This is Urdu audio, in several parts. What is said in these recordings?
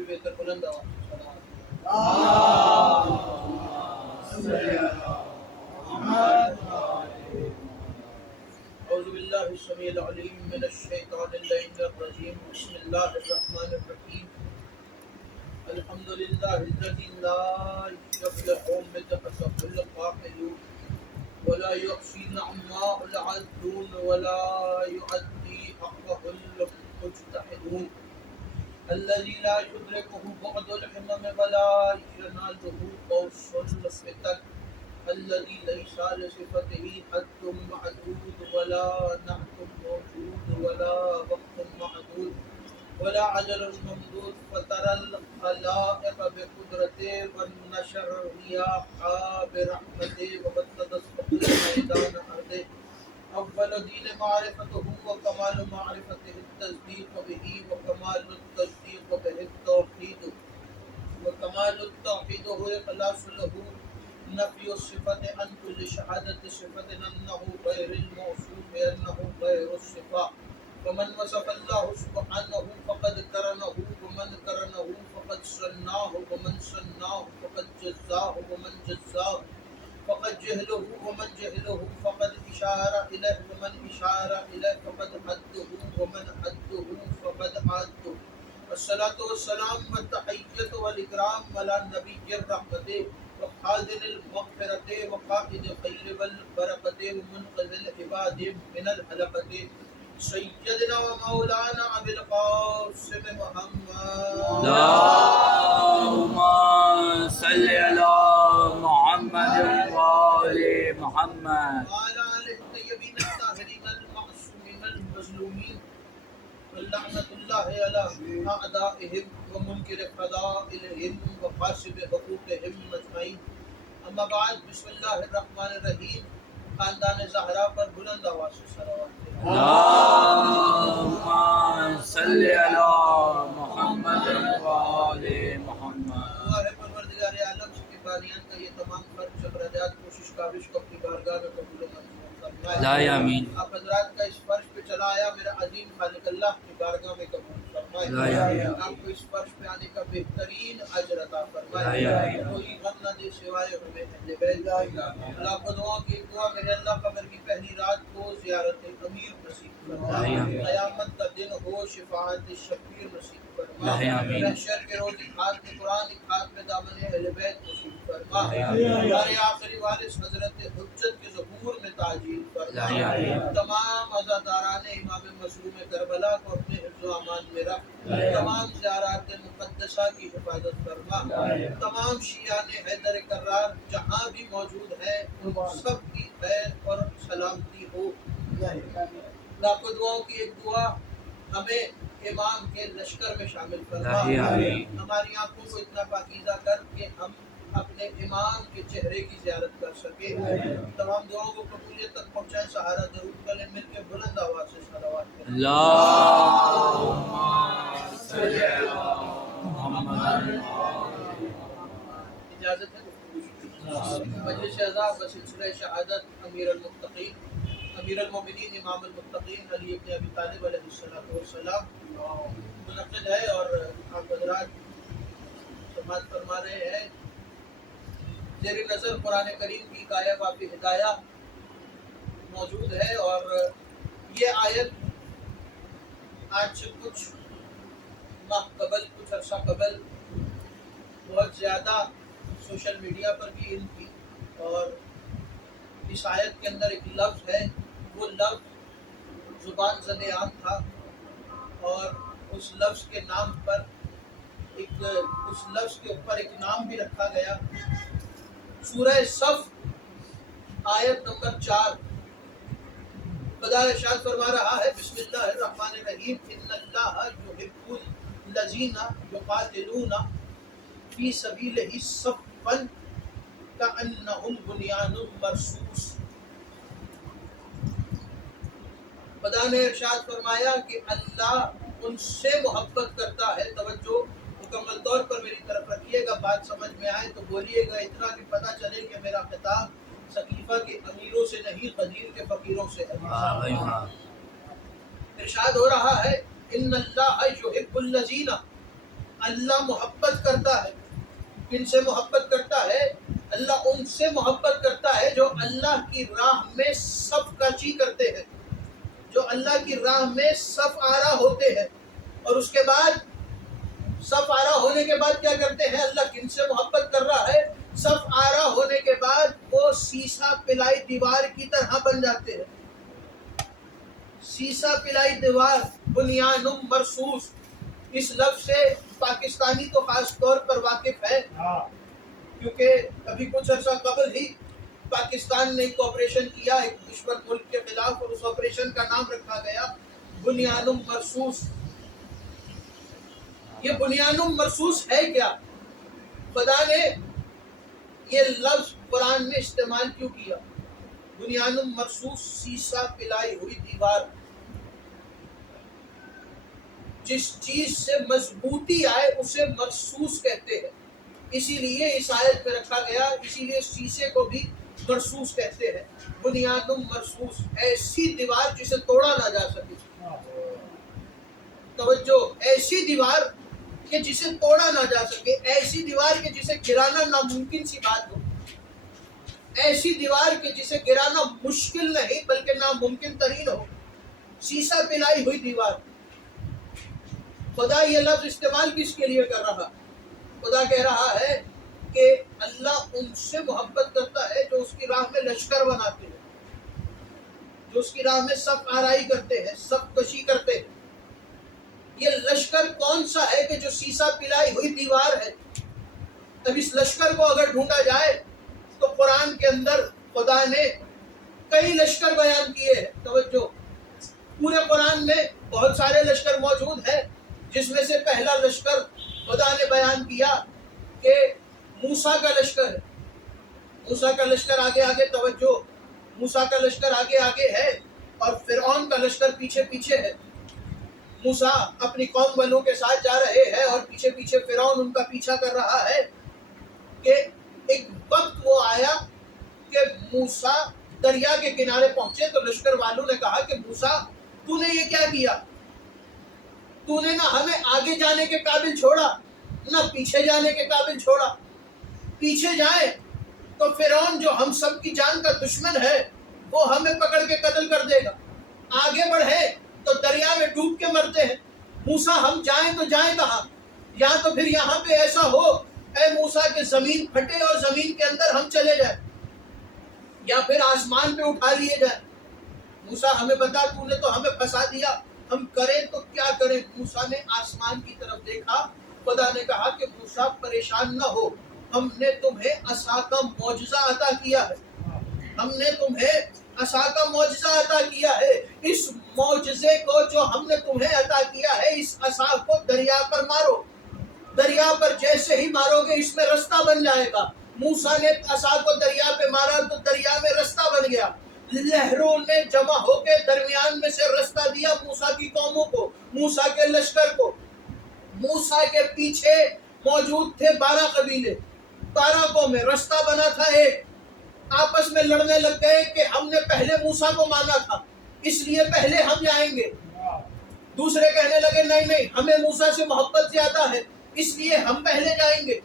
بھی بہتر بلند آواز اعوذ باللہ السمیع العلیم من الشیطان اللعین الرجیم بسم اللہ الرحمن الرحیم الحمدللہ الذی لا یفلح مدحته القائلون ولا يحصي نعماء العدلون ولا يؤدي حقه المجتهدون الذي لا يدركه بعد الحمم ولا يناله قوس الفتن الذي ليس لصفته حد معدود ولا نعت موجود ولا وقت معدود ولا عجل ممدود فترى الخلائق بقدرته والنشر رياحا برحمته وبتدفق الميدان أرضه أول دين معرفته وكمال معرفته التصديق به وكمال التصديق به التوحيد وكمال التوحيد هو إخلاص له نفي الصفة عن كل شهادة صفة أنه غير الموصوف بأنه غير الصفة ومن وصف الله سبحانه فقد كرمه ومن كرمه فقد صناه ومن صناه فقد جزاه ومن جزاه فقد جهله ومن جهله فقد إشار إليه ومن إشار إليه فقد حده ومن حده فقد عاده الصلاة والسلام والتحية والإكرام على نبي الرحمة وخازن المغفرة وقائد خير والبركة ومنقذ العباد من الحلقة سيدنا ومولانا أبي القاسم محمد اللهم صل على محمد وآل محمد وعلى آله الطيبين الطاهرين المعصومين المظلومين ولعنة الله على أعدائهم ومنكر فضائلهم وفاسد حقوقهم أجمعين اما بعد بسم اللہ الرحمن الرحیم خاندان زہرا پر بلند آواز سے صلوات اللهم صل على محمد وآل محمد اللہ پروردگار عالم کی بانیان کا یہ تمام فرض شکرات کوشش کاوش کو اپنی بارگاہ میں قبول و منظور فرمائے لا آمین آپ حضرات کا اس فرش پہ چلا آیا میرا عظیم خالق اللہ کی بارگاہ میں قبول فرمائے لا آمین آپ کو اس فرش پہ آنے کا بہترین اجر عطا فرمائے لا آمین کوئی غم نہ دے سوائے ہمیں اہل بیت اللہ کو دعا کی دعا میرے اللہ قبر کی پہلی رات کو زیارت امیر نصیب فرمائے قیامت کا دن ہو شفاعت شفیع نصیب فرمائے محشر کے روز خاتم قرآن خاتم دامن اہل بیت نصیب فرمائے ہمارے آخری وارث حضرت حجت کے ظہور میں تعجیل فرمائے تمام عزاداران امام مظلوم کربلا کو اپنے حفظ و امان میں رکھ تمام زیارات مقدسہ کی حفاظت فرما تمام شیعان حیدر کرار جہاں بھی موجود ہے ان سب کی خیر اور سلامتی ہو لاکھوں دعاؤں کی ایک دعا ہمیں امام کے لشکر میں شامل فرما ہماری آنکھوں کو اتنا پاکیزہ کر کہ ہم اپنے امام کے چہرے کی زیارت کر سکے تمام دعاؤں کو قبولیت تک پہنچائے سہارا درود کریں مل کے بلند آواز سے صلوات کریں اللهم صل على محمد اجازت ہے مجلس اعزاز و سلسلہ شہادت امیر المتقین امیر المومنین امام المتقین علی ابن ابی طالب علیہ السلام منعقد ہے اور آپ حضرات سماعت فرما رہے ہیں زیر نظر قرآن کریم کی ایک آیت واقعی ہدایہ موجود ہے اور یہ آیت آج سے کچھ ماہ قبل کچھ عرصہ قبل بہت زیادہ سوشل میڈیا پر بھی ان کی اور اس آیت کے اندر ایک لفظ ہے وہ لفظ زبان زد عام تھا اور اس لفظ کے نام پر اس لفظ کے اوپر ایک نام بھی رکھا گیا سورہ صف آیت نمبر 4 خدا ارشاد فرما رہا ہے بسم اللہ الرحمن الرحیم ان اللہ یحب الذین یقاتلون فی سبیلہ صفا کأنہم بنیان مرصوص خدا نے ارشاد فرمایا کہ اللہ ان سے محبت کرتا ہے توجہ مکمل طور پر میری طرف رکھیے گا بات سمجھ میں آئے تو بولیے گا اتنا کہ پتہ چلے کہ میرا خطاب سقیفہ کے امیروں سے نہیں قدیر کے فقیروں سے ہے ارشاد ہو رہا ہے ان اللہ یحب الذین اللہ محبت کرتا ہے. کن سے محبت کرتا ہے؟ اللہ ان سے محبت کرتا ہے جو اللہ کی راہ میں صف کشی کرتے ہیں، جو اللہ کی راہ میں صف آرا ہوتے ہیں. اور اس کے بعد صف آرا ہونے کے بعد کیا کرتے ہیں؟ اللہ کن سے محبت کر رہا ہے؟ صف آرا ہونے کے بعد وہ سیسا پلائی دیوار کی طرح بن جاتے ہیں. سیسا پلائی دیوار، بنیان مرصوص، اس لفظ سے پاکستانی تو خاص طور پر واقف ہے، کیونکہ ابھی کچھ عرصہ قبل ہی پاکستان نے ایک آپریشن کیا ایک دشمن ملک کے خلاف، اور اس آپریشن کا نام رکھا گیا بنیان مرصوص. یہ بنیان مرصوص ہے کیا؟ خدا نے یہ لفظ قرآن میں استعمال کیوں کیا؟ بنیان مرصوص، سیسا پلائی ہوئی دیوار. جس چیز سے مضبوطی آئے اسے مرصوص کہتے ہیں، اسی لیے اس آیت میں رکھا گیا، اسی لیے شیشے کو بھی مرصوص کہتے ہیں. بنیاد مرصوص، ایسی دیوار جسے توڑا نہ جا سکے. توجہ، ایسی دیوار کہ جسے توڑا نہ جا سکے، ایسی دیوار کہ جسے گرانا ناممکن سی بات ہو، ایسی دیوار کہ جسے گرانا مشکل نہیں بلکہ ناممکن ترین ہو. سیسا پلائی ہوئی دیوار. خدا یہ لفظ استعمال کس کے لیے کر رہا؟ خدا کہہ رہا ہے کہ اللہ ان سے محبت کرتا ہے جو اس کی راہ میں لشکر بناتے ہیں، جو اس کی راہ میں صف آرائی کرتے ہیں، صف کشی کرتے ہیں. یہ لشکر کون سا ہے کہ جو سیسا پلائی ہوئی دیوار ہے؟ اب اس لشکر کو اگر ڈھونڈا جائے تو قرآن کے اندر خدا نے کئی لشکر بیان کیے ہیں. توجہ، پورے قرآن میں بہت سارے لشکر موجود ہیں، جس میں سے پہلا لشکر خدا نے بیان کیا کہ موسیٰ کا لشکر ہے. موسیٰ کا لشکر آگے آگے، توجہ، موسیٰ کا لشکر آگے آگے ہے اور فرعون کا لشکر پیچھے پیچھے ہے. موسیٰ اپنی قوم والوں کے ساتھ جا رہے ہیں اور پیچھے پیچھے فرعون ان کا پیچھا کر رہا ہے کہ ایک وقت وہ آیا کہ موسیٰ دریا کے کنارے پہنچے تو لشکر والوں نے کہا کہ موسیٰ تو نے یہ کیا کیا؟ تو نے نہ ہمیں آگے جانے کے قابل چھوڑا نہ پیچھے جانے کے قابل چھوڑا. پیچھے جائیں تو فرعون جو ہم سب کی جان کا دشمن ہے وہ ہمیں پکڑ کے قتل کر دے گا. آگے بڑھے تو دریا میں ڈوب کے مرتے ہیں. موسیٰ ہم جائیں تو جائیں کہاں؟ یا تو پھر یہاں پہ ایسا ہو اے موسیٰ کہ زمین پھٹے اور زمین کے اندر ہم چلے جائیں، یا پھر آسمان پہ اٹھا لیے جائیں. موسیٰ ہمیں بتا، تو نے تو ہمیں پھنسا دیا، ہم کریں تو کیا کریں؟ موسیٰ نے آسمان کی طرف دیکھا. خدا نے کہا کہ موسیٰ پریشان نہ ہو، ہم نے تمہیں عصا کا معجزہ عطا کیا ہے. ہم نے تمہیں عصا کا معجزہ عطا کیا ہے. اس معجزے کو جو ہم نے تمہیں عطا کیا ہے، اس عصا کو دریا پر مارو. دریا پر جیسے ہی مارو گے اس میں رستہ بن جائے گا. موسیٰ نے عصا کو دریا پہ مارا تو دریا میں رستہ بن گیا. لہروں نے جمع ہو کے درمیان میں سے رستہ دیا موسیٰ کی قوموں کو، موسیٰ کے لشکر کو. موسیٰ کے پیچھے موجود تھے 12 قبیلے، 12 قومیں، رستہ بنا تھا ایک. آپس میں لڑنے لگ گئے کہ ہم نے پہلے موسیٰ کو مانا تھا اس لیے پہلے ہم جائیں گے. دوسرے کہنے لگے نہیں نہیں، ہمیں موسیٰ سے محبت زیادہ ہے اس لیے ہم پہلے جائیں گے.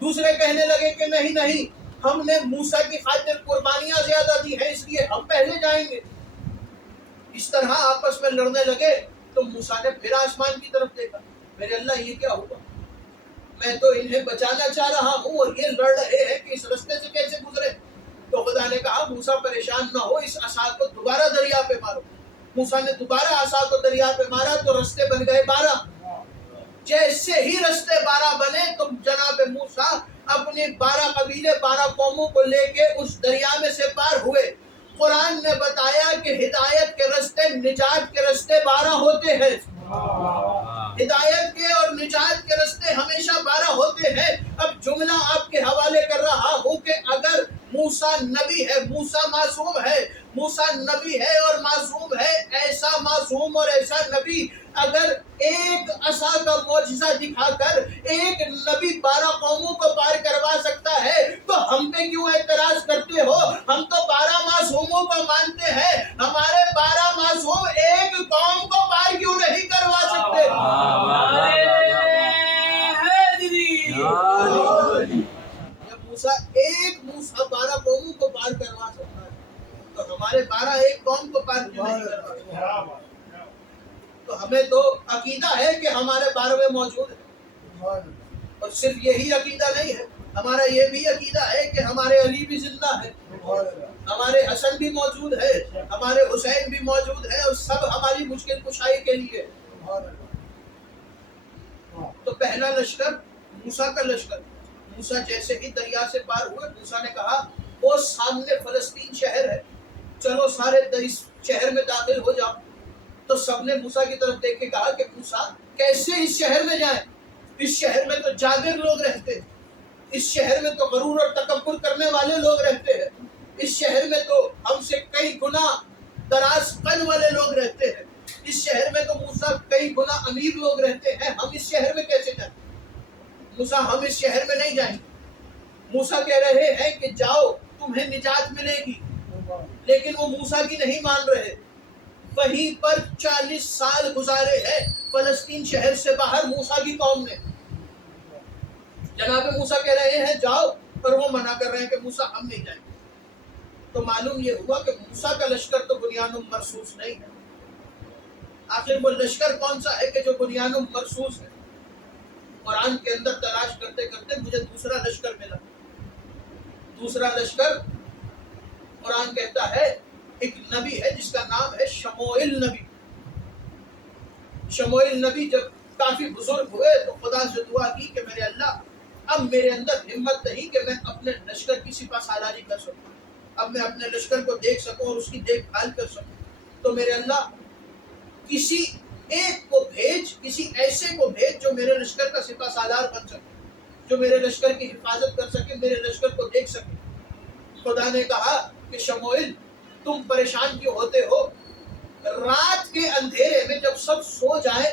دوسرے کہنے لگے کہ نہیں نہیں، ہم نے موسیٰ کی خاطر قربانیاں زیادہ دی ہیں اس لیے ہم پہلے جائیں گے. اس طرح آپس میں لڑنے لگے تو موسیٰ نے پھر آسمان کی طرف دیکھا. میرے اللہ یہ کیا ہوا؟ میں تو انہیں بچانا چاہ رہا ہوں اور یہ لڑ رہے ہیں کہ اس رستے سے کیسے گزرے. تو خدا نے کہا موسیٰ پریشان نہ ہو، اس عصا کو دوبارہ دریا پہ مارو. موسیٰ نے دوبارہ عصا کو دریا پہ مارا تو رستے بن گئے 12. جیسے ہی رستے 12 بنے تو جناب موسیٰ اپنے 12 قبیلے 12 قوموں کو لے کے اس دریا میں سے پار ہوئے. قرآن نے بتایا کہ ہدایت کے رستے، نجات کے رستے 12 ہوتے ہیں. ہدایت کے اور نجات کے رستے ہمیشہ 12 ہوتے ہیں. اب جملہ آپ کے حوالے کر رہا ہوں کہ اگر موسیٰ نبی ہے، موسیٰ معصوم ہے، موسیٰ نبی ہے اور معصوم ہے، ایسا معصوم اور ایسا نبی اگر ایک عصا کا معجزہ دکھا کر ایک نبی 12 قوموں کو پار کروا سکتا ہے تو ہم پہ کیوں اعتراض کرتے ہو؟ ہم تو 12 معصوموں کو مانتے ہیں، ہمارے 12 معصوم ایک قوم کو پار کیوں نہیں کروا سکتے؟ جب موسیٰ ایک موسیٰ 12 قوموں کو پار کروا سکتا ہے تو ہمارے 12 ایک قوم کو پار کیوں نہیں کروا سکتا؟ تو ہمیں تو عقیدہ ہے کہ ہمارے 12ویں موجود ہیں، اور صرف یہی عقیدہ نہیں ہے، ہمارا یہ بھی عقیدہ ہے کہ ہمارے علی بھی زندہ ہے، ہمارے حسن بھی موجود ہے، ہمارے حسین بھی موجود ہے، اور سب ہماری مشکل کشائی کے لیے۔ تو پہلا لشکر موسیٰ کا لشکر، موسیٰ جیسے ہی دریا سے پار ہوئے، موسیٰ نے کہا وہ سامنے فلسطین شہر ہے، چلو سارے اس شہر میں داخل ہو جاؤ۔ تو سب نے موسیٰ کی طرف دیکھ کے کہا کہ موسیٰ کیسے اس شہر میں جائیں؟ اس شہر میں تو جابر لوگ رہتے ہیں، اس شہر میں تو غرور اور تکبر کرنے والے لوگ رہتے ہیں، اس شہر میں تو ہم سے کئی گنا دراز قد والے لوگ رہتے ہیں، اس شہر میں تو موسیٰ کئی گنا امیر لوگ رہتے ہیں، ہم اس شہر میں کیسے جائیں؟ موسیٰ ہم اس شہر میں نہیں جائیں گے۔ موسیٰ کہہ رہے ہیں کہ جاؤ تمہیں نجات ملے گی، لیکن وہ موسیٰ کی نہیں مان رہے۔ وہیں پر 40 سال گزارے ہیں فلسطین شہر سے باہر موسیٰ کی قوم نے۔ جناب موسیٰ کہہ رہے ہیں جاؤ، پر وہ منع کر رہے ہیں کہ موسیٰ ہم نہیں جائیں گے۔ تو معلوم یہ ہوا کہ موسیٰ کا لشکر تو بنیان مرصوص نہیں ہے۔ آخر وہ لشکر کون سا ہے کہ جو بنیان مرصوص ہے؟ قرآن کے اندر تلاش کرتے کرتے مجھے دوسرا لشکر ملا۔ دوسرا لشکر قرآن کہتا ہے ایک نبی ہے جس کا نام ہے شموئیل نبی۔ شموئیل نبی جب کافی بزرگ ہوئے تو خدا سے دعا کی کہ میرے اللہ اب میرے اندر ہمت نہیں کہ میں اپنے لشکر کی سپہ سالاری کر سکوں، اب میں اپنے لشکر کو دیکھ سکوں اور اس کی دیکھ بھال کر سکوں، تو میرے اللہ کسی ایک کو بھیج، کسی ایسے کو بھیج جو میرے لشکر کا سپہ سالار بن سکے، جو میرے لشکر کی حفاظت کر سکے، میرے لشکر کو دیکھ سکے۔ خدا نے کہا کہ شموئیل تم پریشان کیوں ہوتے ہو؟ رات کے اندھیرے میں جب سب سو جائیں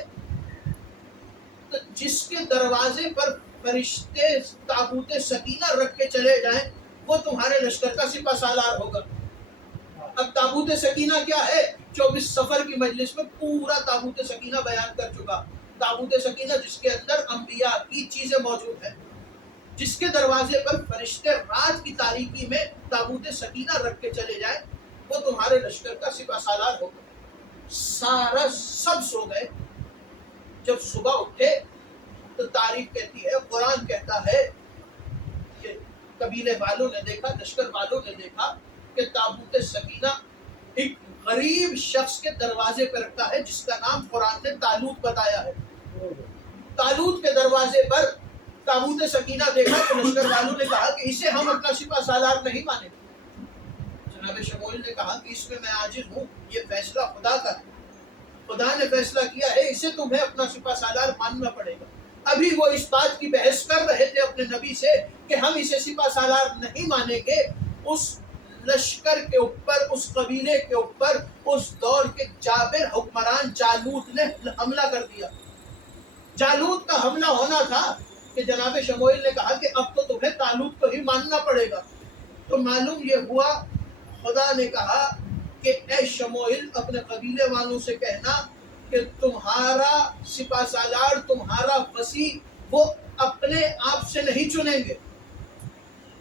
تو جس کے دروازے پر فرشتے تابوت سکینہ رکھ کے چلے جائیں وہ تمہارے لشکر کا سپہ سالار ہوگا۔ اب تابوت سکینہ کیا ہے؟ 24 سفر کی مجلس میں پورا تابوت سکینہ بیان کر چکا۔ تابوت سکینہ جس کے اندر انبیاء کی چیزیں موجود ہیں، جس کے دروازے پر فرشتے رات کی تاریکی میں تابوت سکینہ رکھ کے چلے جائیں وہ تمہارے لشکر کا سپہ سالار ہوگا۔ سارا سب سو گئے۔ جب صبح اٹھے تو تاریخ کہتی ہے، قرآن کہتا ہے کہ قبیلے والوں نے دیکھا، لشکر والوں نے دیکھا کہ تابوت سکینہ ایک غریب شخص کے دروازے پہ رکھا ہے جس کا نام قرآن نے طالوت بتایا ہے۔ طالوت کے دروازے پر تابوت سکینہ دیکھا تو لشکر والوں نے کہا کہ اسے ہم اپنا سپہ سالار نہیں مانیں گے۔ جناب شموئیل نے کہا کہ اس میں میں عاجز ہوں، یہ فیصلہ خدا کا ہے، خدا نے فیصلہ کیا ہے، اسے تمہیں اپنا سپہ سالار ماننا پڑے گا۔ ابھی وہ اس بات کی بحث کر رہے تھے اپنے نبی سے کہ ہم اسے سپہ سالار نہیں مانیں گے، اس لشکر کے اوپر، اس قبیلے کے اوپر اس دور کے جابر حکمران جالوت نے حملہ کر دیا۔ جالوت کا حملہ ہونا تھا کہ جناب شموئیل نے کہا کہ اب تو تمہیں طالوت کو ہی ماننا پڑے گا۔ تو معلوم یہ ہوا خدا نے کہا کہ اے شموئیل اپنے قبیلے والوں سے کہنا کہ تمہارا سپہ سالار، تمہارا وصی وہ اپنے آپ سے نہیں چنیں گے۔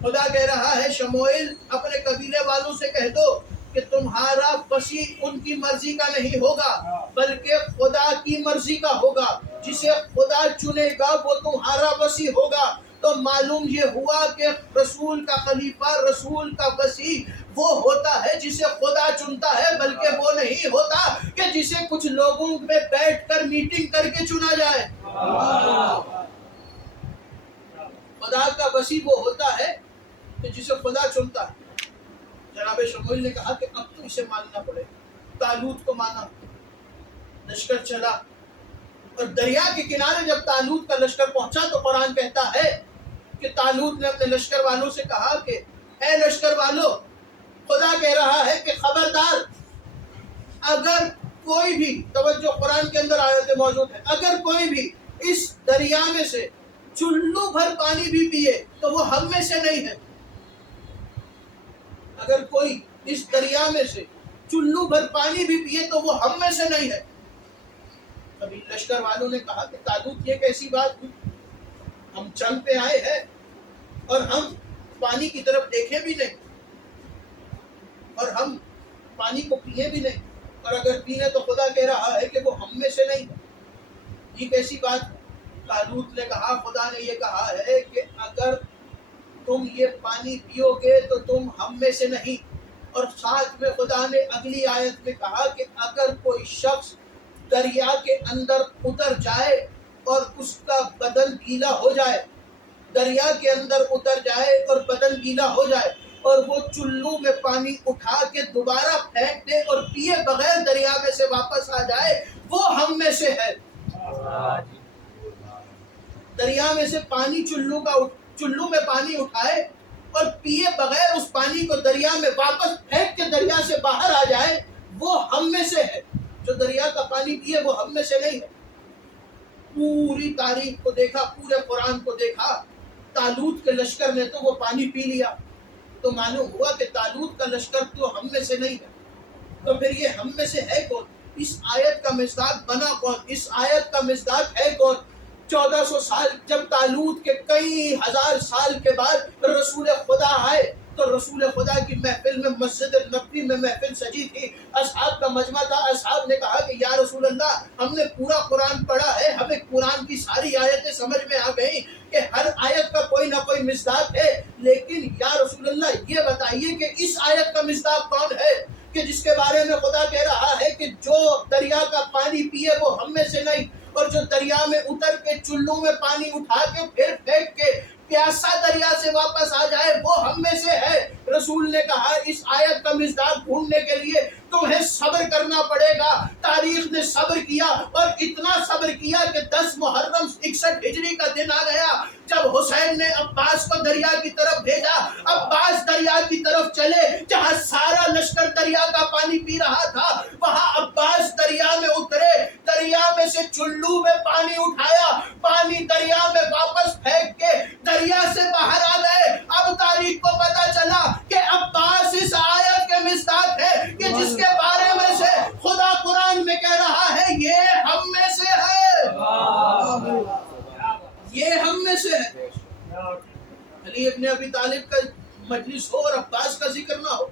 خدا کہہ رہا ہے شموئیل اپنے قبیلے والوں سے کہہ دو کہ تمہارا وصی ان کی مرضی کا نہیں ہوگا بلکہ خدا کی مرضی کا ہوگا، جسے خدا چنے گا وہ تمہارا وصی ہوگا۔ تو معلوم یہ ہوا کہ رسول کا خلیفہ، رسول کا وصی وہ ہوتا ہے جسے خدا چنتا ہے، بلکہ وہ نہیں ہوتا کہ جسے کچھ لوگوں میں بیٹھ کر میٹنگ کر کے چنا جائے۔ خدا کا وصی وہ ہوتا ہے کہ جسے خدا چنتا ہے۔ جناب شموئیل نے کہا کہ اب تو اسے ماننا پڑے۔ طالوت کو مانا، لشکر چلا، اور دریا کے کنارے جب طالوت کا لشکر پہنچا تو قرآن کہتا ہے کہ طالوت نے اپنے لشکر والوں سے کہا کہ اے لشکر والوں، خدا کہہ رہا ہے کہ خبردار، اگر کوئی بھی، توجہ قرآن کے اندر آیتیں موجود ہیں، اگر کوئی بھی اس دریا میں سے چلو بھر پانی بھی پیے تو وہ ہم میں سے نہیں ہے۔ اگر کوئی اس دریا میں سے چلو بھر پانی بھی پیے تو وہ ہم میں سے نہیں ہے۔ کبھی لشکر والوں نے کہا کہ طالوت یہ کیسی بات ہوئی؟ ہم جنگ پہ آئے ہیں اور ہم پانی کی طرف دیکھے بھی نہیں اور ہم پانی کو پیے بھی نہیں, اور اگر پینے تو خدا کہہ رہا ہے کہ وہ ہم میں سے نہیں. یہ کیسی بات ہے؟ طالوت نے کہا, خدا نے یہ کہا ہے کہ اگر تم یہ پانی پیو گے تو تم ہم میں سے نہیں. اور ساتھ میں خدا نے اگلی آیت میں کہا کہ اگر کوئی شخص دریا کے اندر اتر جائے اور اس کا بدن گیلا ہو جائے, دریا کے اندر اتر جائے اور بدن گیلا ہو جائے اور وہ چلو میں پانی اٹھا کے دوبارہ پھینک دے اور پیے بغیر دریا میں سے واپس آ جائے, وہ ہم میں سے ہے. دریا میں سے پانی چلو میں پانی اٹھائے اور پیے بغیر اس پانی کو دریا میں واپس پھینک کے دریا سے باہر آ جائے, وہ ہم میں سے ہے. جو دریا کا پانی پیے وہ ہم میں سے نہیں ہے. پوری تاریخ کو دیکھا, پورے قرآن کو دیکھا, طالوت کے لشکر نے تو وہ پانی پی لیا, تو معلوم ہوا کہ طالوت کا لشکر تو ہم میں سے نہیں ہے. تو پھر یہ ہم میں سے ہے کون؟ اس آیت کا مصداق بنا کون؟ اس آیت کا مصداق ہے کون؟ 1400 سال جب طالوت کے کئی ہزار سال کے بعد رسول خدا آئے تو رسول خدا کی محفل میں مسجد نبوی میں محفل سجی تھی, اصحاب کا مجمع تھا. اصحاب نے کہا کہ یا رسول اللہ, ہم نے پورا قرآن پڑھا ہے, ہمیں قرآن کی ساری آیتیں سمجھ میں آ گئی کہ ہر آیت کا کوئی نہ کوئی مصداق ہے, لیکن یا رسول اللہ یہ بتائیے کہ اس آیت کا مصداق کون ہے کہ جس کے بارے میں خدا کہہ رہا ہے کہ جو دریا کا پانی پیے وہ ہم میں سے نہیں, اور جو دریا میں اتر کے چلو میں پانی اٹھا کے پھر پھینک کے پیاسا دریا سے واپس آ جائے وہ ہم میں سے ہے. رسول نے کہا اس آیت کا مصداق ڈھونڈنے کے لیے تمہیں صبر کرنا پڑے گا. تاریخ نے صبر کیا اور اتنا صبر کیا کہ 10 محرم 61 ہجری کا دن آ گیا جب حسین نے عباس کو دریا کی طرف بھیجا. عباس دریا کی طرف چلے, جہاں سارا لشکر دریا کا پانی پی رہا تھا وہاں عباس دریا میں اترے, دریا میں سے چلو میں پانی اٹھایا, پانی دریا میں واپس پھینک کے دریا سے باہر آ گئے. اب تاریخ کو پتا چلا کہ عباس اس آیت کے مصداق ہے کہ جس کے بارے میں سے خدا قرآن میں کہہ رہا ہے یہ ہم میں سے ہے, یہ ہم میں سے ہے. علی ابن ابی طالب کا مجلس ہو اور عباس کا ذکر نہ ہو,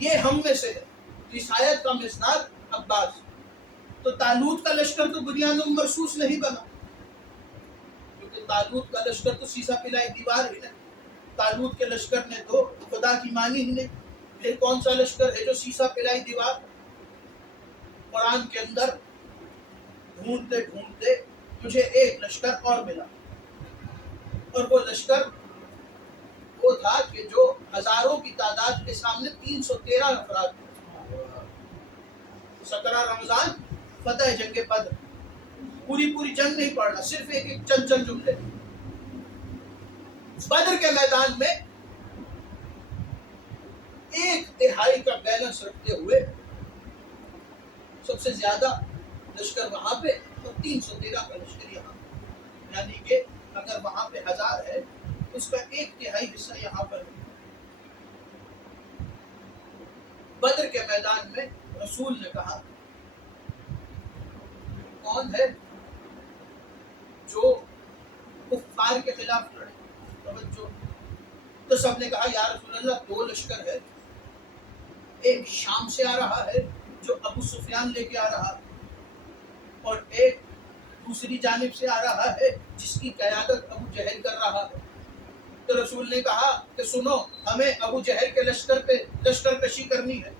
یہ ہم میں سے ہے. اس آیت کا مصداق عباس. تو طالوت کا لشکر تو بنیاد مرصوص نہیں بنا, کیونکہ طالوت کا لشکر تو سیسا پلائی دیوار ہی نہیں. طالوت کے لشکر نے تو خدا کی مانی ہی نہیں. پھر کون سا لشکر ہے جو سیسا پلائی دیوار؟ قرآن کے اندر ڈھونڈتے ڈھونڈتے مجھے ایک لشکر اور ملا, اور وہ لشکر وہ تھا کہ جو ہزاروں کی تعداد کے سامنے 313 افراد تھے. 17 رمضان فتح جنگ بدر, پوری جنگ نہیں پڑھنا, صرف ایک چند جملے. بدر کے میدان میں 1/3 کا بیلنس رکھتے ہوئے سب سے زیادہ لشکر وہاں پہ اور 313 کا لشکر یہاں, یعنی کہ اگر وہاں پہ 1000 ہے اس کا 1/3 حصہ یہاں پر ہے. بدر کے میدان میں رسول نے کہا کون ہے جو کفار کے خلاف لڑے؟ توجہ. تو سب نے کہا یا رسول اللہ 2 لشکر ہے, ایک شام سے آ رہا ہے جو ابو سفیان لے کے آ رہا ہے, اور ایک دوسری جانب سے آ رہا ہے جس کی قیادت ابو جہل کر رہا ہے. تو رسول نے کہا کہ سنو, ہمیں ابو جہل کے لشکر پہ لشکر کشی کرنی ہے.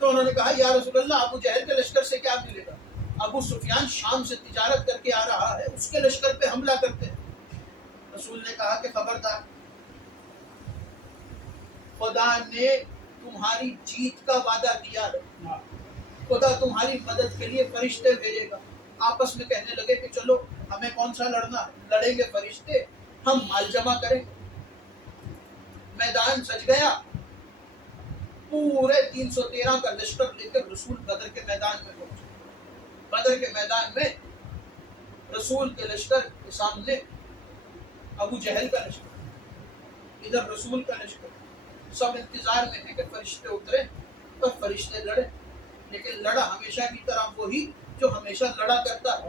تو انہوں نے کہا یا رسول اللہ ابو جہل کے لشکر سے کیا ملے گا؟ ابو سفیان شام سے تجارت کر کے آ رہا ہے, اس کے لشکر پہ حملہ کرتے ہیں. رسول نے کہا کہ خبردار, خدا نے تمہاری جیت کا وعدہ کیا ہے, خدا تمہاری مدد کے لیے فرشتے بھیجے گا. آپس میں کہنے لگے کہ چلو ہمیں کون سا لڑنا ہے, لڑیں گے فرشتے, ہم مال جمع کریں گے. میدان سج گیا, پورے 313 کا لشکر لے کر رسول بدر کے میدان میں پہنچے. بدر کے میدان میں رسول کے لشکر کے سامنے ابو جہل کا لشکر, ادھر رسول کا لشکر. سب انتظار میں ہے کہ فرشتے اترے اور فرشتے لڑے, لیکن لڑا ہمیشہ کی طرح وہی جو ہمیشہ لڑا کرتا ہے.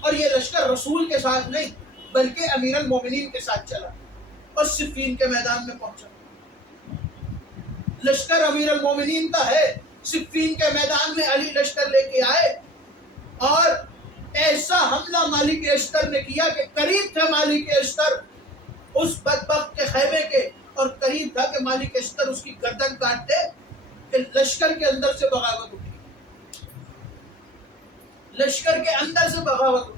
اور یہ لشکر رسول کے ساتھ نہیں بلکہ امیر المومنین کے ساتھ چلا اور صفین کے میدان میں پہنچا. لشکر امیر المومنین کا ہے، صفین کے میدان میں علی لشکر لے کے آئے اور ایسا حملہ مالک اشتر نے کیا کہ قریب تھے مالک اشتر اس بدبخت کے خیمے کے، اور قریب تھا کہ مالک اشتر اس کی گردن کاٹ دے کہ لشکر کے اندر سے بغاوت اٹھی. لشکر کے اندر سے بغاوت اٹھی.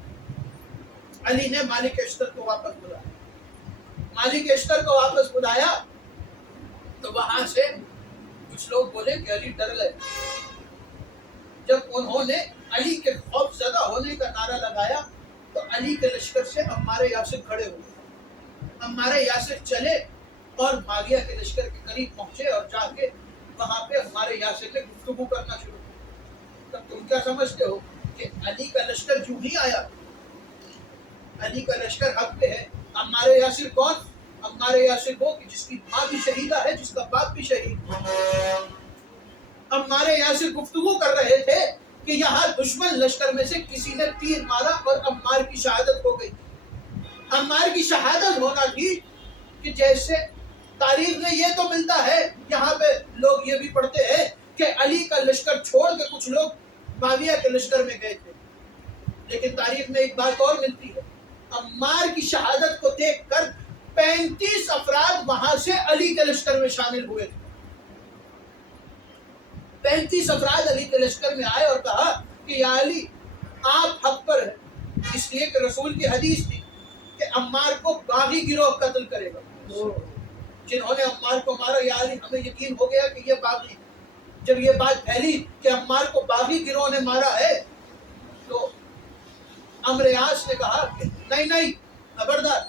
علی نے مالک اشتر کو واپس بلایا. مالک اشتر کو واپس بلایا تو وہاں سے کچھ لوگ بولے کہ علی ڈر گئے. جب انہوں نے علی کے خوف زدہ ہونے کا نعرہ لگایا تو علی کے لشکر سے عمار یاسر کھڑے ہوئے. عمار یاسر چلے اور معاویہ کے لشکر کے قریب پہنچے اور جا کے وہاں پہ عمار یاسر نے گفتگو کرنا شروع کی. تب تم کیا سمجھتے ہو کہ علی کا لشکر جو ہی آیا؟ علی کا لشکر حق پہ ہے. عمار یاسر کون؟ عمار یاسر وہ کہ جس کی ماں بھی شہیدہ ہے، جس کا باپ بھی شہید. عمار یاسر گفتگو کر رہے تھے کہ یہاں دشمن لشکر میں سے کسی نے تیر مارا اور عمار کی شہادت ہو گئی. عمار کی شہادت ہونا تھی کہ جیسے تاریخ میں یہ تو ملتا ہے، یہاں پہ لوگ یہ بھی پڑھتے ہیں کہ علی کا لشکر چھوڑ کے کچھ لوگ معاویہ کے لشکر میں گئے تھے، لیکن تاریخ میں ایک بات اور ملتی ہے. عمار کی شہادت کو دیکھ کر 35 افراد وہاں سے علی کے لشکر میں شامل ہوئے تھے. 35 افراد علی کے لشکر میں آئے اور کہا کہ یا علی آپ حق پر ہیں، اس لیے کہ رسول کی حدیث تھی کہ عمار کو باغی گروہ قتل کرے گا. جنہوں نے عمار کو مارا، یا علی ہمیں یقین ہو گیا کہ یہ باغی. جب یہ بات پھیلی کہ عمار کو باغی گروہ نے مارا ہے تو عمرو عاص نے کہا کہ نہیں خبردار،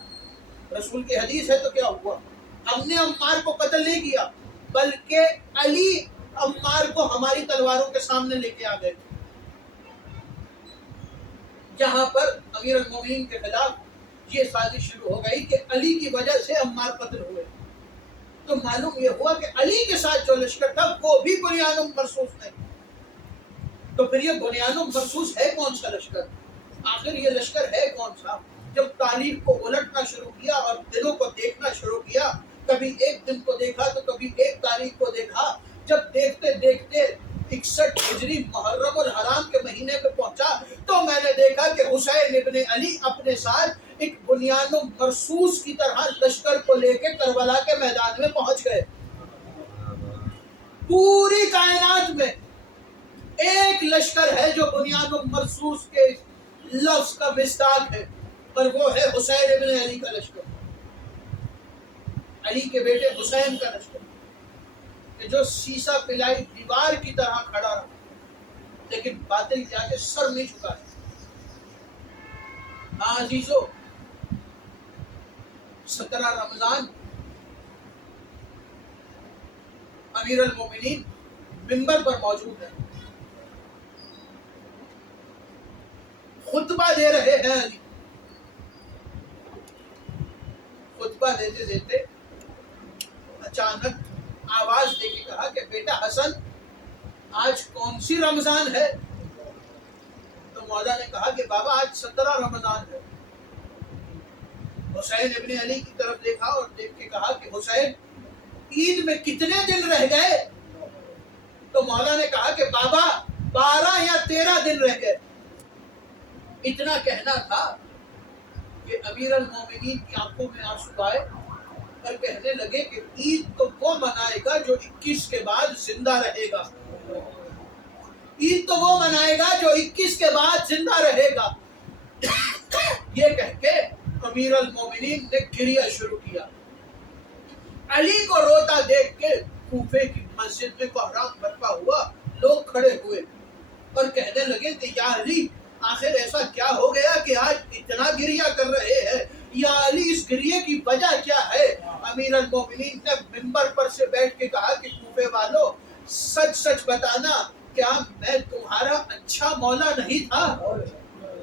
رسول کی حدیث ہے تو کیا ہوا؟ ہم نے عمار کو قتل نہیں کیا بلکہ علی عمار کو ہماری تلواروں کے سامنے لے کے آ گئے. جہاں پر امیر المومنین کے خلاف یہ سازش شروع ہو گئی کہ علی کی وجہ سے عمار قتل ہوئے. تو معلوم یہ ہوا کہ علی کے ساتھ جو لشکر تھا وہ بھی بنیان مرصوص نہیں. تو پھر یہ بنیان مرصوص ہے کون سا لشکر؟ آخر یہ لشکر ہے کون سا؟ جب تاریخ کو الٹنا شروع کیا اور دنوں کو دیکھنا شروع کیا، کبھی ایک دن کو دیکھا تو کبھی ایک تاریخ کو دیکھا، جب دیکھتے دیکھتے 61 ہجری محرم الحرام کے مہینے پہ پہنچا تو میں نے دیکھا کہ حسین ابن علی اپنے ساتھ ایک بنیان مرصوص کی طرح لشکر کو لے کے کربلا کے میدان میں پہنچ گئے. پوری کائنات میں ایک لشکر ہے جو بنیان مرصوص کے لفظ کا مصداق ہے، اور وہ ہے حسین ابن علی کا لشکر، علی کے بیٹے حسین کا لشکر، کہ جو سیسا پلائی دیوار کی طرح کھڑا رہا لیکن باطل جا کے سر نہیں جھکا ہے. ہاں عزیزو، 17 رمضان امیر المومنین منبر پر موجود ہے، خطبہ دے رہے ہیں. علی خطبہ دیتے دیتے اچانک آواز دے کے کہا کہ بیٹا حسن، آج کون سی رمضان ہے؟ تو مولا نے کہا کہ بابا آج 17 رمضان ہے. حسین ابن علی کی طرف دیکھا اور دیکھ کے کہا کہ حسین، عید میں کتنے دن رہ گئے؟ تو مولا نے کہا کہ بابا 12 یا 13 دن رہ گئے. اتنا کہنا تھا کہ امیر المومنین کی آنکھوں میں آنسو آئے اور کہنے لگے کہ عید تو وہ منائے گا جو 21 کے بعد زندہ رہے گا. عید تو وہ منائے گا جو 21 کے بعد زندہ رہے گا. یہ کہہ کے امیر المومنین نے گریہ شروع کیا. علی کو روتا دیکھ کے کوفے کی مسجد میں کوہرام برپا ہوا. لوگ کھڑے ہوئے اور کہنے لگے کہ یا علی، آخر ایسا کیا ہو گیا کہ آج اتنا گریہ کر رہے ہیں؟ یا علی، اس گریہ کی وجہ کیا ہے؟ امیر المومنین نے منبر پر سے بیٹھ کے کہا کہ کوفے والو، سچ سچ بتانا، کیا میں تمہارا اچھا مولا نہیں تھا؟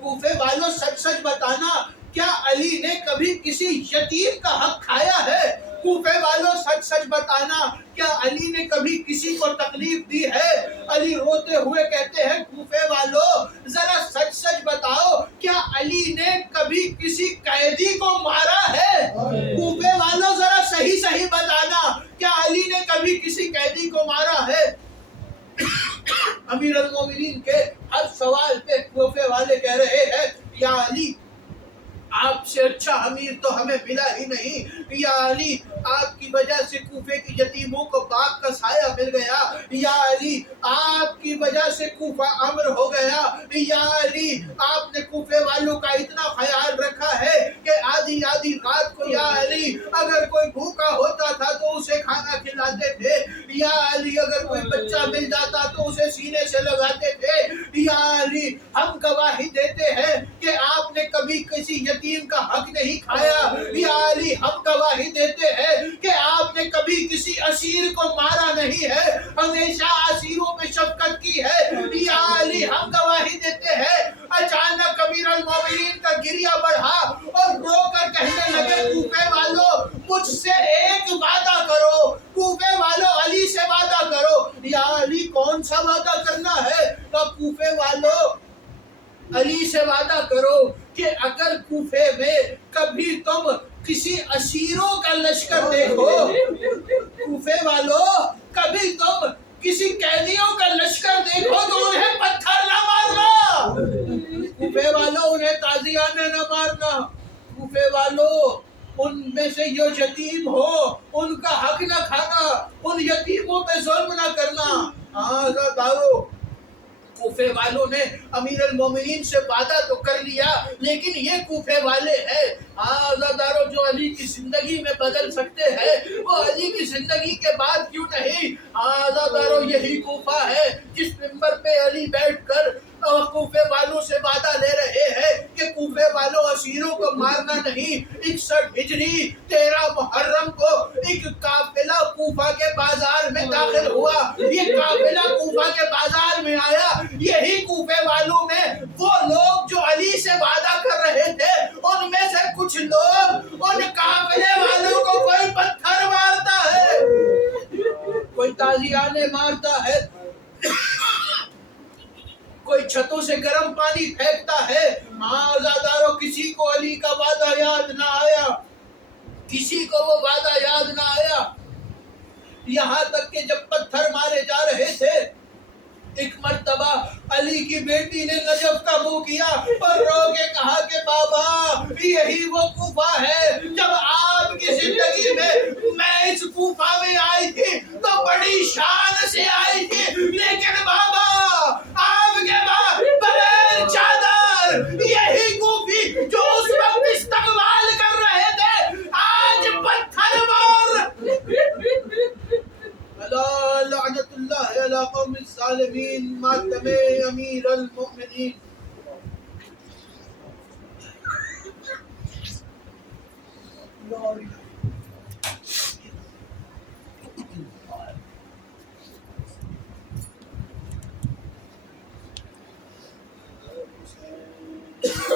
کوفے والو، سچ سچ بتانا، کیا علی نے کبھی کسی یتیم کا حق کھایا ہے؟ کوفے والو، سچ سچ بتانا، کیا علی نے کبھی کسی کو تکلیف دی ہے؟ علی روتے ہوئے کہتے ہیں کوفے والو، ذرا سچ سچ بتاؤ، کیا علی علی نے کبھی کسی قیدی کو مارا ہے؟ کوفے والوں ذرا صحیح صحیح بتانا، کیا علی نے کبھی کسی قیدی کو مارا ہے؟ امیر المومنین کے ہر سوال پہ کوفے والے کہہ رہے ہیں یا علی آپ سے اچھا امیر تو ہمیں ملا ہی نہیں، یا علی آپ کی وجہ سے کوفے کی یتیموں کو باپ کا سایہ مل گیا، یا علی آپ کی وجہ سے کوفہ امر ہو گیا، یا علی آپ نے کوفے والوں کا اتنا خیال رکھا ہے کہ آدھی آدھی رات کو یا علی اگر کوئی بھوکا ہوتا تھا تو اسے کھانا کھلاتے تھے، یا علی اگر کوئی بچہ مل جاتا تو اسے سینے سے لگاتے تھے، یا علی ہم گواہی دیتے ہیں کہ آپ نے کبھی کسی یتیم کا حق نہیں کھایا، یا علی ہم گواہی دیتے ہیں کہ آپ نے کبھی کسی اسیر کو مارا نہیں ہے، ہمیشہ اسیروں پہ شفقت کی ہے، یا علی ہم گواہی دیتے ہیں۔ اچانک امیر المومنین کا گریہ بڑھا اور رو کر کہنے لگے کوفے والوں مجھ سے ایک وعدہ کرو، کوفے والوں علی سے وعدہ کرو۔ یا علی کون سا وعدہ کرنا ہے؟ کوفے والوں علی سے وعدہ کرو کہ اگر کوفے میں کبھی تم کسی اسیروں کا لشکر دیکھو، کوفے والوں کبھی تم کسی قیدیوں کا لشکر دیکھو تو انہیں پتھر نہ مارنا، کوفے والوں انہیں تازیانے نہ مارنا، کوفے والوں ان میں سے جو یتیم ہو ان کا حق نہ کھانا، ان یتیموں پہ ظلم نہ کرنا۔ عزادارو کوفے والوں نے امیر المومنین سے وعدہ تو کر لیا، لیکن یہ کوفے والے ہیں عزادارو جو علی کی زندگی میں بدل سکتے ہیں، وہ علی کی زندگی کے بعد کیوں نہیں؟ عزادارو یہی کوفہ ہے جس منبر پہ علی بیٹھ کر کوفے والوں سے وعدہ لے رہے ہیں کہ کوفے والوں اسیروں کو مارنا نہیں۔ 61 ہجری 13 محرم کو ایک قافلہ کوفہ کے بازار میں داخل ہوا، یہ قافلہ کوفہ کے بازار میں آیا، یہی کوفے والوں میں وہ لوگ جو علی سے وعدہ کر رہے تھے ان میں سے کچھ لوگ ان قافلے والوں کو کوئی پتھر مارتا ہے، کوئی تازیانے مارتا ہے، کوئی چھتوں سے گرم پانی پھینکتا ہے۔ عزادارو کسی کو علی کا وعدہ یاد نہ آیا، کسی کو وہ وعدہ یاد نہ آیا، یہاں تک کہ جب پتھر مارے جا رہے تھے ایک مرتبہ علی کی بیٹی نے نجف کا منہ کیا اور رو کے کہا کہ بابا یہی وہ کوفہ ہے جب آپ کی زندگی میں اس کوفہ میں آئی تھی تو بڑی شان سے آئی تھی، لیکن بابا آپ کے بعد بغیر چادر یہی کوفی جو اس وقت استقبال کر رہے تھے آج پتھر مار۔ لعنت اللہ علی قوم الظالمین، ماتم امیر المؤمنین۔ لا